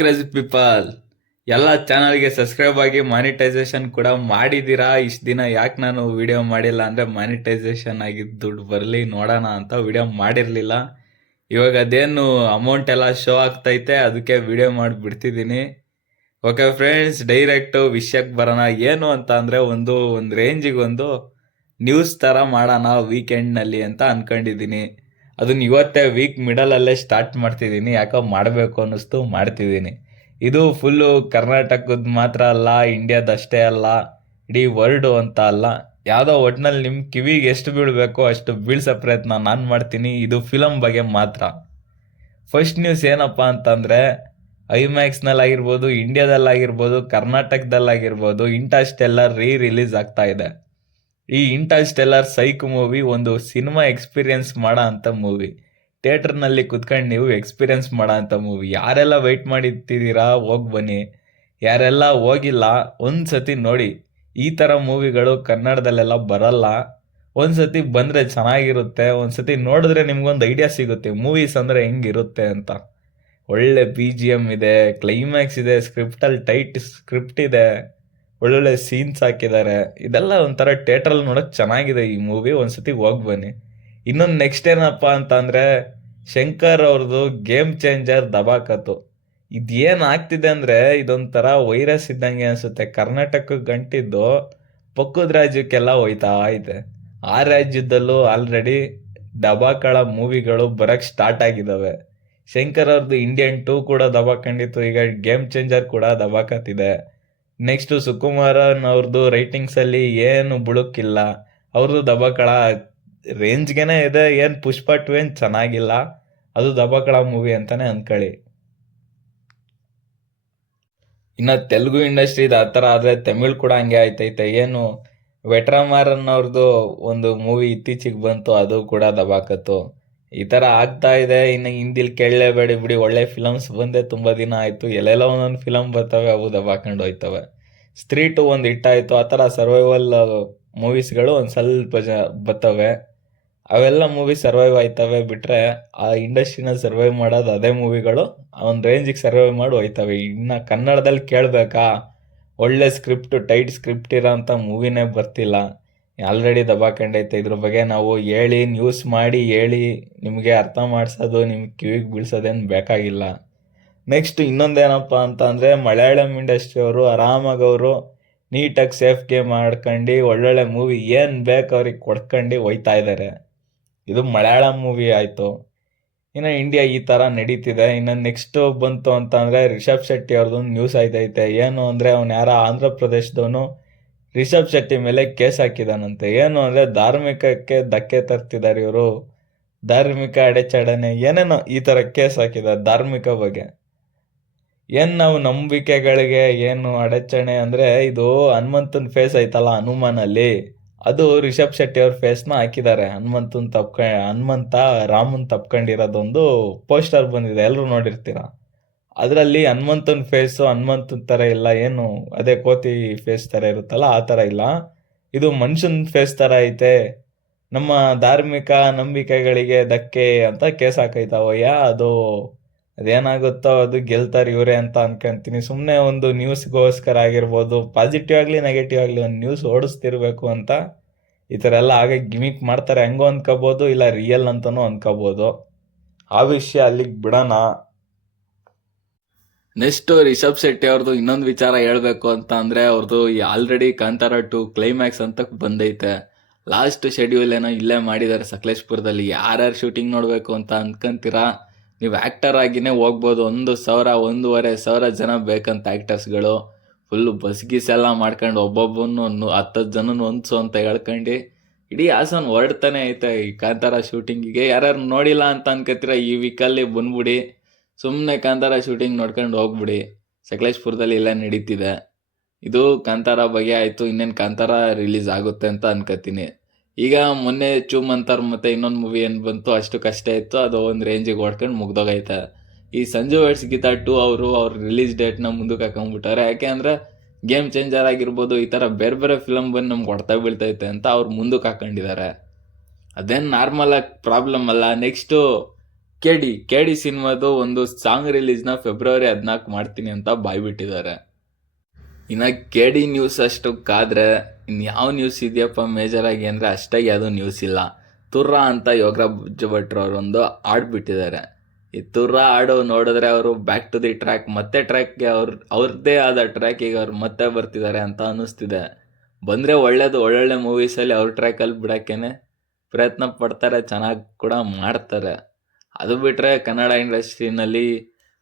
Crazy people ಎಲ್ಲ ಚಾನಲ್ಗೆ subscribe ಆಗಿ ಮಾನಿಟೈಸೇಷನ್ ಕೂಡ ಮಾಡಿದ್ದೀರಾ? ಇಷ್ಟು ದಿನ ಯಾಕೆ ನಾನು ವಿಡಿಯೋ ಮಾಡಿಲ್ಲ ಅಂದರೆ ಮಾನಿಟೈಸೇಷನ್ ಆಗಿದ್ದು ದುಡ್ಡು ಬರಲಿ, ನೋಡೋಣ ಅಂತ ವಿಡಿಯೋ ಮಾಡಿರಲಿಲ್ಲ. ಇವಾಗ ಅದೇನು ಅಮೌಂಟ್ ಎಲ್ಲ ಶೋ ಆಗ್ತೈತೆ, ಅದಕ್ಕೆ ವಿಡಿಯೋ ಮಾಡಿ ಬಿಡ್ತಿದ್ದೀನಿ. ಓಕೆ ಫ್ರೆಂಡ್ಸ್ ಡೈರೆಕ್ಟು ವಿಷಯಕ್ಕೆ ಬರೋಣ. ಏನು ಅಂತ ಅಂದರೆ ಒಂದು ಒಂದು ರೇಂಜಿಗೆ ಒಂದು ನ್ಯೂಸ್ ಥರ ಮಾಡೋಣ ವೀಕೆಂಡ್ನಲ್ಲಿ ಅಂತ ಅನ್ಕೊಂಡಿದ್ದೀನಿ. ಅದನ್ನ ಇವತ್ತೇ ವೀಕ್ ಮಿಡಲಲ್ಲೇ ಸ್ಟಾರ್ಟ್ ಮಾಡ್ತಿದ್ದೀನಿ. ಯಾಕೋ ಮಾಡಬೇಕು ಅನ್ನಿಸ್ತು, ಮಾಡ್ತಿದ್ದೀನಿ. ಇದು ಫುಲ್ಲು ಕರ್ನಾಟಕದ ಮಾತ್ರ ಅಲ್ಲ ಇಂಡಿಯಾದಷ್ಟೇ ಅಲ್ಲ, ಇಡೀ ವರ್ಲ್ಡು ಅಂತ ಅಲ್ಲ. ಯಾವುದೋ ಒಟ್ನಲ್ಲಿ ನಿಮ್ಮ ಕಿವಿಗೆ ಎಷ್ಟು ಬೀಳಬೇಕೋ ಅಷ್ಟು ಬೀಳ್ಸೋ ಪ್ರಯತ್ನ ನಾನು ಮಾಡ್ತೀನಿ. ಇದು ಫಿಲಮ್ ಬಗ್ಗೆ ಮಾತ್ರ. ಫಸ್ಟ್ ನ್ಯೂಸ್ ಏನಪ್ಪ ಅಂತಂದರೆ ಐಮ್ಯಾಕ್ಸ್ನಲ್ಲಾಗಿರ್ಬೋದು ಇಂಡಿಯಾದಲ್ಲಾಗಿರ್ಬೋದು ಕರ್ನಾಟಕದಲ್ಲಾಗಿರ್ಬೋದು ಇಂಟಷ್ಟೆಲ್ಲ ರೀ ರಿಲೀಸ್ ಆಗ್ತಾ ಇದೆ. ಈ ಇಂಟರ್ಸ್ಟೆಲ್ಲರ್ ಸೈಕ್ ಮೂವಿ ಒಂದು ಸಿನಿಮಾ ಎಕ್ಸ್ಪೀರಿಯನ್ಸ್ ಮಾಡೋ ಅಂಥ ಮೂವಿ. ಥಿಯೇಟರ್ನಲ್ಲಿ ಕುತ್ಕೊಂಡು ನೀವು ಎಕ್ಸ್ಪೀರಿಯನ್ಸ್ ಮಾಡೋ ಅಂಥ ಮೂವಿ. ಯಾರೆಲ್ಲ ವೆಯ್ಟ್ ಮಾಡಿರ್ತಿದ್ದೀರಾ ಹೋಗಿ ಬನ್ನಿ. ಯಾರೆಲ್ಲ ಹೋಗಿಲ್ಲ ಒಂದು ಸತಿ ನೋಡಿ. ಈ ಥರ ಮೂವಿಗಳು ಕನ್ನಡದಲ್ಲೆಲ್ಲ ಬರಲ್ಲ. ಒಂದು ಸತಿ ಬಂದರೆ ಚೆನ್ನಾಗಿರುತ್ತೆ. ಒಂದು ಸತಿ ನೋಡಿದ್ರೆ ನಿಮ್ಗೊಂದು ಐಡಿಯಾ ಸಿಗುತ್ತೆ. ಮೂವೀಸ್ ಅಂದರೆ ಹೆಂಗಿರುತ್ತೆ ಅಂತ. ಒಳ್ಳೆ ಪಿ ಜಿ ಎಂ ಇದೆ, ಕ್ಲೈಮ್ಯಾಕ್ಸ್ ಇದೆ, ಸ್ಕ್ರಿಪ್ಟಲ್ಲಿ ಟೈಟ್ ಸ್ಕ್ರಿಪ್ಟ್ ಇದೆ. ಒಳ್ಳೊಳ್ಳೆ ಸೀನ್ಸ್ ಹಾಕಿದ್ದಾರೆ ಇದೆಲ್ಲ ಒಂಥರ ಥಿಯೇಟ್ರಲ್ಲಿ ನೋಡೋಕೆ ಚೆನ್ನಾಗಿದೆ ಈ ಮೂವಿ ಒಂದ್ಸತಿ ಹೋಗಿ ಬನ್ನಿ. ಇನ್ನೊಂದು ನೆಕ್ಸ್ಟ್ ಏನಪ್ಪ ಅಂತ ಅಂದರೆ, ಶಂಕರ್ ಅವ್ರದ್ದು ಗೇಮ್ ಚೇಂಜರ್ ದಬಾಕತ್ತು. ಇದೇನು ಆಗ್ತಿದೆ ಅಂದರೆ, ಇದೊಂಥರ ವೈರಸ್ ಇದ್ದಂಗೆ ಅನಿಸುತ್ತೆ. ಕರ್ನಾಟಕಕ್ಕೆ ಗಂಟಿದ್ದು ಪಕ್ಕದ ರಾಜ್ಯಕ್ಕೆಲ್ಲ ಹೋಯ್ತಾ ಐತೆ ಆ ರಾಜ್ಯದಲ್ಲೂ ಆಲ್ರೆಡಿ ದಬಾಕಳ ಮೂವಿಗಳು ಬರೋಕ್ಕೆ ಸ್ಟಾರ್ಟ್ ಆಗಿದ್ದಾವೆ ಶಂಕರ್ ಅವ್ರದ್ದು ಇಂಡಿಯನ್ ಟೂ ಕೂಡ ದಬಾಕೊಂಡಿತ್ತು ಈಗ ಗೇಮ್ ಚೇಂಜರ್ ಕೂಡ ದಬಾಕತ್ತಿದೆ. ನೆಕ್ಸ್ಟು ಸುಕುಮಾರನ್ ಅವ್ರದ್ದು ರೈಟಿಂಗ್ಸಲ್ಲಿ ಏನು ಬುಳುಕಿಲ್ಲ. ಅವ್ರದ್ದು ದಬಕಳ ರೇಂಜ್ಗೆನೆ ಇದೆ, ಏನು ಪುಷ್ಪ ಟು ಏನು ಚೆನ್ನಾಗಿಲ್ಲ. ಅದು ದಬಕಳ ಮೂವಿ ಅಂತಾನೆ ಅನ್ಕೊಳ್ಳಿ. ಇನ್ನು ತೆಲುಗು ಇಂಡಸ್ಟ್ರಿದು ಆ ಥರ ಆದರೆ ತಮಿಳ್ ಕೂಡ ಹಂಗೆ ಆಯ್ತೈತೆ. ಏನು ವೆಟ್ರಮಾರನ್ ಅವ್ರದ್ದು ಒಂದು ಮೂವಿ ಇತ್ತೀಚೆಗೆ ಬಂತು, ಅದು ಕೂಡ ದಬಾಕತ್ತು. ಈ ಥರ ಆಗ್ತಾ ಇದೆ. ಇನ್ನು ಹಿಂದಿಲ್ ಕೇಳಲೇಬೇಡಿ ಬಿಡಿ. ಒಳ್ಳೆ ಫಿಲಮ್ಸ್ ಬಂದೆ ತುಂಬ ದಿನ ಆಯಿತು. ಎಲ್ಲೆಲ್ಲ ಒಂದೊಂದು ಫಿಲಮ್ ಬರ್ತವೆ, ಅವು ದಬಾಕೊಂಡು ಹೋಯ್ತವೆ ಸ್ತ್ರೀ ಟು ಒಂದು ಹಿಟ್ಟಾಯಿತು. ಆ ಥರ ಸರ್ವೈವಲ್ ಮೂವೀಸ್ಗಳು ಒಂದು ಸ್ವಲ್ಪ ಜ ಬರ್ತವೆ. ಅವೆಲ್ಲ ಮೂವಿ ಸರ್ವೈವ್ ಆಯ್ತವೆ ಬಿಟ್ಟರೆ ಆ ಇಂಡಸ್ಟ್ರಿನ ಸರ್ವೈವ್ ಮಾಡೋದು ಅದೇ ಮೂವಿಗಳು ಒಂದು ರೇಂಜಿಗೆ ಸರ್ವೈವ್ ಮಾಡಿ ಹೋಯ್ತವೆ. ಇನ್ನು ಕನ್ನಡದಲ್ಲಿ ಕೇಳಬೇಕಾ? ಒಳ್ಳೆ ಸ್ಕ್ರಿಪ್ಟ್ ಟೈಟ್ ಸ್ಕ್ರಿಪ್ಟ್ ಇರೋಂಥ ಮೂವಿನೇ ಬರ್ತಿಲ್ಲ. ಆಲ್ರೆಡಿ ದಬಾಕಂಡೈತೆ ಇದ್ರ ಬಗ್ಗೆ ನಾವು ಹೇಳಿ ನ್ಯೂಸ್ ಮಾಡಿ ಹೇಳಿ ನಿಮಗೆ ಅರ್ಥ ಮಾಡಿಸೋದು ನಿಮ್ಗೆ ಕಿವಿಗೆ ಬೀಳ್ಸೋದೇನು ಬೇಕಾಗಿಲ್ಲ. ನೆಕ್ಸ್ಟ್ ಇನ್ನೊಂದೇನಪ್ಪ ಅಂತ ಅಂದರೆ ಮಲಯಾಳಂ ಇಂಡಸ್ಟ್ರಿ ಅವರು ಆರಾಮಾಗಿ ಅವರು ನೀಟಾಗಿ ಸೇಫ್ಗೆ ಮಾಡ್ಕೊಂಡು ಒಳ್ಳೊಳ್ಳೆ ಮೂವಿ ಏನು ಬೇಕು ಅವ್ರಿಗೆ ಕೊಡ್ಕೊಂಡು ಹೋಯ್ತಾ ಇದ್ದಾರೆ ಇದು ಮಲಯಾಳಂ ಮೂವಿ ಆಯಿತು. ಇನ್ನು ಇಂಡಿಯಾ ಈ ಥರ ನಡೀತಿದೆ. ಇನ್ನು ನೆಕ್ಸ್ಟ್ ಬಂತು ಅಂತ ಅಂದರೆ ರಿಷಬ್ ಶೆಟ್ಟಿ ಅವ್ರದ್ದು ನ್ಯೂಸ್ ಆಯ್ತೈತೆ ಏನು ಅಂದರೆ ಅವ್ನು ಯಾರ ಆಂಧ್ರ ಪ್ರದೇಶದವನು ರಿಷಬ್ ಶೆಟ್ಟಿ ಮೇಲೆ ಕೇಸ್ ಹಾಕಿದಾನಂತೆ. ಏನು ಅಂದರೆ ಧಾರ್ಮಿಕಕ್ಕೆ ಧಕ್ಕೆ ತರ್ತಿದ್ದಾರೆ ಇವರು. ಧಾರ್ಮಿಕ ಅಡೆಚಡನೆ ಏನೇನೋ ಈ ಥರ ಕೇಸ್ ಹಾಕಿದ್ದಾರೆ ಧಾರ್ಮಿಕ ಬಗ್ಗೆ. ಏನು ನಾವು ನಂಬಿಕೆಗಳಿಗೆ ಏನು ಅಡಚಣೆ ಅಂದರೆ ಇದು ಹನುಮಂತನ ಫೇಸ್ ಐತಲ್ಲ ಹನುಮಾನಲ್ಲಿ. ಅದು ರಿಷಬ್ ಶೆಟ್ಟಿ ಅವ್ರ ಫೇಸ್ನ ಹಾಕಿದ್ದಾರೆ ಹನುಮಂತನ ತಪ್ಕ, ಹನುಮಂತ, ರಾಮನ್ ತಪ್ಕೊಂಡಿರೋದೊಂದು ಪೋಸ್ಟರ್ ಬಂದಿದೆ. ಎಲ್ಲರೂ ನೋಡಿರ್ತೀರ? ಅದರಲ್ಲಿ ಹನುಮಂತನ ಫೇಸು ಹನುಮಂತನ ಥರ ಇಲ್ಲ, ಏನು ಅದೇ ಕೋತಿ ಫೇಸ್ ಥರ ಇರುತ್ತಲ್ಲ, ಆ ಥರ ಇಲ್ಲ. ಇದು ಮನುಷ್ಯನ ಫೇಸ್ ಥರ ಐತೆ. ನಮ್ಮ ಧಾರ್ಮಿಕ ನಂಬಿಕೆಗಳಿಗೆ ಧಕ್ಕೆ ಅಂತ ಕೇಸ್ ಹಾಕೈತಾವಯ್ಯ. ಅದು ಅದೇನಾಗುತ್ತೋ ಅದು ಗೆಲ್ತಾರೆ ಇವರೇ ಅಂತ ಅನ್ಕೊಂತೀನಿ. ಸುಮ್ಮನೆ ಒಂದು ನ್ಯೂಸ್ಗೋಸ್ಕರ ಆಗಿರ್ಬೋದು ಪಾಸಿಟಿವ್ ಆಗಲಿ ನೆಗೆಟಿವ್ ಆಗಲಿ ಒಂದು ನ್ಯೂಸ್ ಓಡಿಸ್ತಿರ್ಬೇಕು ಅಂತ ಈ ಥರ ಎಲ್ಲ ಹಾಗೆ ಗಿಮಿಕ್ ಮಾಡ್ತಾರೆ. ಹೆಂಗೋ ಅಂದ್ಕೋಬೋದು ಇಲ್ಲ ರಿಯಲ್ ಅಂತಲೂ ಅಂದ್ಕೋಬೋದು ಆ ವಿಷಯ ಅಲ್ಲಿಗೆ ಬಿಡೋಣ. ನೆಕ್ಸ್ಟು ರಿಷಬ್ ಶೆಟ್ಟಿ ಅವ್ರದ್ದು ಇನ್ನೊಂದು ವಿಚಾರ ಹೇಳಬೇಕು ಅಂತ ಅಂದರೆ ಅವ್ರದ್ದು ಆಲ್ರೆಡಿ ಕಾಂತಾರ ಟು ಕ್ಲೈಮ್ಯಾಕ್ಸ್ ಅಂತ ಬಂದೈತೆ. ಲಾಸ್ಟ್ ಶೆಡ್ಯೂಲ್ ಏನೋ ಇಲ್ಲೇ ಮಾಡಿದ್ದಾರೆ ಸಕಲೇಶ್ಪುರದಲ್ಲಿ. ಯಾರ್ಯಾರು ಶೂಟಿಂಗ್ ನೋಡಬೇಕು ಅಂತ ಅನ್ಕಂತೀರಾ? ನೀವು ಆ್ಯಕ್ಟರ್ ಆಗಿನೇ ಹೋಗ್ಬೋದು. ಒಂದು ಸಾವಿರ, ಒಂದೂವರೆ ಸಾವಿರ ಜನ ಬೇಕಂತ ಆ್ಯಕ್ಟರ್ಸ್ಗಳು ಫುಲ್ಲು ಎಲ್ಲ ಮಾಡ್ಕೊಂಡು ಒಬ್ಬೊಬ್ಬನು ಹತ್ತು ಜನ ಹೊಂದಿಸು ಅಂತ ಹೇಳ್ಕೊಂಡು. ಇಡೀ ಹಾಸನ್ ಹೊರಡ್ತಾನೆ ಐತೆ ಈ ಕಾಂತಾರ ಶೂಟಿಂಗಿಗೆ ಯಾರ್ಯಾರು ನೋಡಿಲ್ಲ ಅಂತ ಅನ್ಕೋತೀರ? ಈ ವೀಕಲ್ಲಿ ಬಂದ್ಬಿಡಿ. ಸುಮ್ಮನೆ ಕಾಂತಾರ ಶೂಟಿಂಗ್ ನೋಡ್ಕೊಂಡು ಹೋಗ್ಬಿಡಿ. ಸಕಲೇಶ್ಪುರದಲ್ಲಿ ಎಲ್ಲ ನಡೀತಿದೆ. ಇದು ಕಾಂತಾರ ಬಗ್ಗೆ ಆಯಿತು, ಇನ್ನೇನು ಕಾಂತಾರ ರಿಲೀಸ್ ಆಗುತ್ತೆ ಅಂತ ಅನ್ಕೋತೀನಿ ಈಗ ಮೊನ್ನೆ ಚೂಮ್ ಅಂತಾರ ಮತ್ತೆ ಇನ್ನೊಂದು ಮೂವಿ ಏನು ಬಂತು ಅಷ್ಟು ಕಷ್ಟ ಇತ್ತು, ಅದು ಒಂದು ರೇಂಜಿಗೆ ಓಡ್ಕೊಂಡು ಮುಗ್ದೋಗೈತೆ. ಈ ಸಂಜು ವೆಟ್ಸ್ ಗೀತಾ ಟು ಅವರು, ಅವ್ರ ರಿಲೀಸ್ ಡೇಟ್ನ ಮುಂದಕ್ಕೆ ಹಾಕೊಂಡ್ಬಿಟ್ಟಾರೆ ಯಾಕೆ ಅಂದರೆ ಗೇಮ್ ಚೇಂಜರ್ ಆಗಿರ್ಬೋದು, ಈ ಥರ ಬೇರೆ ಬೇರೆ ಫಿಲಮ್ ಬಂದು ನಮ್ಗೆ ಹೊಡ್ತಾ ಬೀಳ್ತೈತೆ ಅಂತ ಅವ್ರು ಮುಂದಕ್ಕೆ ಹಾಕೊಂಡಿದ್ದಾರೆ. ಅದೇನು ನಾರ್ಮಲ್ ಆಗಿ ಪ್ರಾಬ್ಲಮ್ ಅಲ್ಲ. ನೆಕ್ಸ್ಟು ಕೆಡಿ ಕೆಡಿ ಸಿನಿಮಾದು ಒಂದು ಸಾಂಗ್ ರಿಲೀಸ್ನ ಫೆಬ್ರವರಿ ಹದಿನಾಲ್ಕು ಮಾಡ್ತೀನಿ ಅಂತ ಬಾಯ್ಬಿಟ್ಟಿದ್ದಾರೆ. ಇನ್ನು ಕೆಡಿ ನ್ಯೂಸ್ ಅಷ್ಟು ಕಾದ್ರೆ ಇನ್ನು ಯಾವ ನ್ಯೂಸ್ ಇದೆಯಪ್ಪ ಮೇಜರಾಗಿ ಅಂದರೆ ಅಷ್ಟಾಗಿ ಯಾವುದೂ ನ್ಯೂಸ್ ಇಲ್ಲ. ತುರ್ರ ಅಂತ ಯೋಗರಾಜ್ ಭಟ್ರು ಅವರೊಂದು ಆಡ್ಬಿಟ್ಟಿದ್ದಾರೆ ಈ ತುರ್ರ ಹಾಡು ನೋಡಿದ್ರೆ ಅವರು ಬ್ಯಾಕ್ ಟು ದಿ ಟ್ರ್ಯಾಕ್ ಮತ್ತೆ ಟ್ರ್ಯಾಕ್ಗೆ ಅವ್ರ ಅವ್ರದ್ದೇ ಆದ ಟ್ರ್ಯಾಕಿಗೆ ಅವ್ರು ಮತ್ತೆ ಬರ್ತಿದ್ದಾರೆ ಅಂತ ಅನ್ನಿಸ್ತಿದೆ. ಬಂದರೆ ಒಳ್ಳೇದು, ಒಳ್ಳೊಳ್ಳೆ ಮೂವೀಸಲ್ಲಿ ಅವ್ರ ಟ್ರ್ಯಾಕಲ್ಲಿ ಬಿಡೋಕ್ಕೇನೆ ಪ್ರಯತ್ನ ಪಡ್ತಾರೆ, ಚೆನ್ನಾಗಿ ಕೂಡ ಮಾಡ್ತಾರೆ. ಅದು ಬಿಟ್ಟರೆ ಕನ್ನಡ ಇಂಡಸ್ಟ್ರಿನಲ್ಲಿ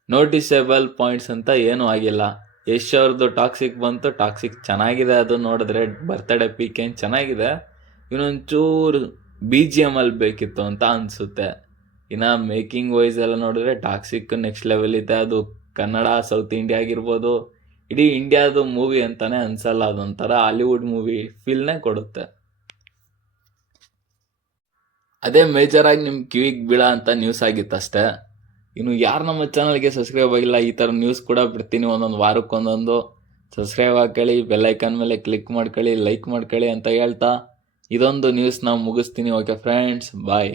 ನೋಟಿಸೇಬಲ್ ಪಾಯಿಂಟ್ಸ್ ಅಂತ ಏನೂ ಆಗಿಲ್ಲ. ಯಶ್ ಅವ್ರದ್ದು ಟಾಕ್ಸಿಕ್ ಬಂತು ಟಾಕ್ಸಿಕ್ ಚೆನ್ನಾಗಿದೆ ಅದು ನೋಡಿದ್ರೆ ಬರ್ತಡೇ ಏನ್ ಚೆನ್ನಾಗಿದೆ, ಇನ್ನೊಂಚೂರು ಬಿ ಜಿ ಎಂ ಅಲ್ಲಿ ಬೇಕಿತ್ತು ಅಂತ ಅನಿಸುತ್ತೆ. ಇನ್ನು ಮೇಕಿಂಗ್ ವೈಸ್ ಎಲ್ಲ ನೋಡಿದ್ರೆ ಟಾಕ್ಸಿಕ್ ನೆಕ್ಸ್ಟ್ ಲೆವೆಲ್ ಇದೆ, ಅದು ಕನ್ನಡ ಸೌತ್ ಇಂಡಿಯಾ ಆಗಿರ್ಬೋದು, ಇಡೀ ಇಂಡಿಯಾದು ಮೂವಿ ಅಂತಾನೆ ಅನ್ಸಲ್ಲ, ಅದೊಂಥರ ಹಾಲಿವುಡ್ ಮೂವಿ ಫೀಲ್ನೇ ಕೊಡುತ್ತೆ. ಅದೇ ಮೇಜರ್ ಆಗಿ ನಿಮ್ಮ ಕಿವಿಗೆ ಬೀಳ ಅಂತ ನ್ಯೂಸ್ ಆಗಿತ್ತು ಅಷ್ಟೇ. ಇನ್ನು ಯಾರು ನಮ್ಮ ಚಾನಲ್ಗೆ ಸಬ್ಸ್ಕ್ರೈಬ್ ಆಗಿಲ್ಲ, ಈ ಥರ ನ್ಯೂಸ್ ಕೂಡ ಬಿಡ್ತೀನಿ ಒಂದೊಂದು ವಾರಕ್ಕೊಂದೊಂದು ಸಬ್ಸ್ಕ್ರೈಬ್ ಹಾಕೊಳ್ಳಿ ಬೆಲ್ಲೈಕನ್ ಮೇಲೆ ಕ್ಲಿಕ್ ಮಾಡ್ಕೊಳ್ಳಿ ಲೈಕ್ ಮಾಡ್ಕೊಳ್ಳಿ ಅಂತ ಹೇಳ್ತಾ ಇದೊಂದು ನ್ಯೂಸ್ ನಾವು ಮುಗಿಸ್ತೀನಿ. Okay friends bye